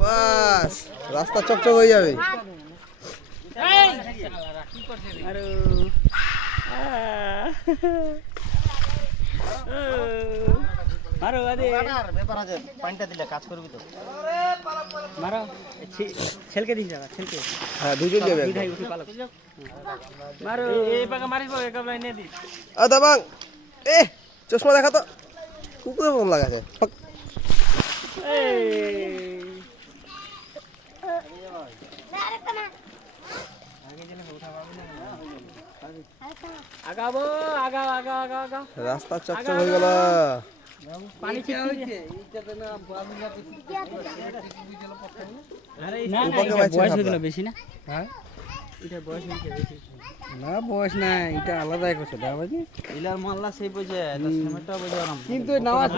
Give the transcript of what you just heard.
বাস রাস্তা চকচক হয়ে যাবে। মারো ব্যাপার আছে, পানিটা দিলে কাজ করবি তো। মারো ছেলকে দিস যাবা ছেলকে। হ্যাঁ দুজন যাবে একদম। দুইটাই উঠি পালক মারো এই পাকা মারিস বল একলা নে দি দাবাং এ চশমা দেখা তো কুকুরের মন লাগাছে। আগাবো আগাও আগাও আগাও আগাও রাস্তা চকচক হয়ে গেল। পানি ছিটে হইছে এইটাতে না বালুনা আরে না না এটা বয়স হয়ে গেল বেশি না। হ্যাঁ এটা বয়স হইছে বেশি না বয়স না, এটা আলাদা করছে দাবাজি। ইলার মাল্লা সেই বুঝে এটা সিমেন্টটা বুঝে আরাম কিন্তু নামাজ